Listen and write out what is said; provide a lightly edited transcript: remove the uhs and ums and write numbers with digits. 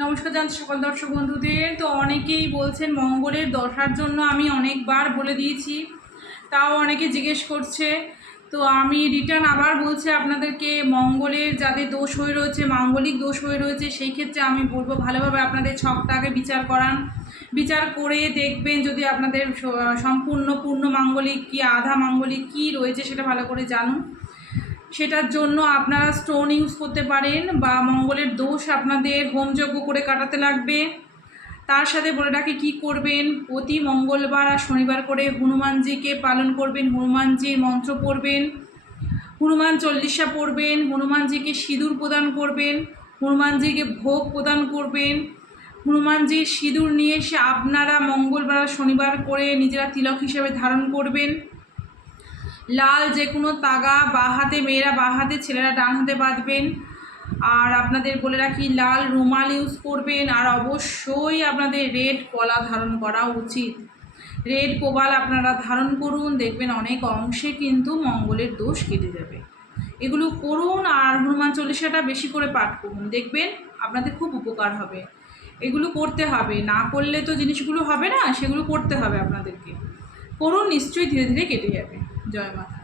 নমস্কার জানছি সকল দর্শক বন্ধুদের। তো অনেকেই বলছেন মঙ্গলের দশার জন্য, আমি অনেকবার বলে দিয়েছি, তাও অনেকে জিজ্ঞেস করছে। তো আমি রিটার্ন আবার বলছি আপনাদেরকে, মঙ্গলের যাদের দোষ হয়ে রয়েছে, মাঙ্গলিক দোষ হয়ে রয়েছে, সেই ক্ষেত্রে আমি বলবো ভালোভাবে আপনাদের ছকটাকে বিচার করান। বিচার করে দেখবেন যদি আপনাদের সম্পূর্ণ পূর্ণ মাঙ্গলিক কি আধা মাঙ্গলিক কি রয়েছে সেটা ভালো করে জানুন। সেটার জন্য আপনারা স্টোন ইউজ করতে পারেন, বা মঙ্গলের দোষ আপনাদের হোমযজ্ঞ করে কাটাতে লাগবে। তার সাথে বলে রাখি কী করবেন, প্রতি মঙ্গলবার আর শনিবার করে হনুমানজিকে পালন করবেন, হনুমানজির মন্ত্র পড়বেন, হনুমান চল্লিশা পড়বেন, হনুমানজিকে সিঁদুর প্রদান করবেন, হনুমানজিকে ভোগ প্রদান করবেন। হনুমানজির সিঁদুর নিয়ে এসে আপনারা মঙ্গলবার শনিবার করে নিজেরা তিলক হিসেবে ধারণ করবেন। লাল যে কোনো তাগা বাঁ হাতে, মেয়েরা বাঁ হাতে, ছেলেরা ডান হাতে বাঁধবেন। আর আপনাদের বলে রাখি লাল রুমাল ইউজ করবেন, আর অবশ্যই আপনাদের রেড কলা ধারণ করা উচিত। রেড কোবাল আপনারা ধারণ করুন, দেখবেন অনেক অংশে কিন্তু মঙ্গলের দোষ কেটে যাবে। এগুলো করুন, আর হনুমান চল্লিশাটা বেশি করে পাঠ করুন, দেখবেন আপনাদের খুব উপকার হবে। এগুলো করতে হবে, না করলে তো জিনিসগুলো হবে না, সেগুলো করতে হবে আপনাদেরকে। করুন, নিশ্চয়ই ধীরে ধীরে কেটে যাবে। জয় মাতা।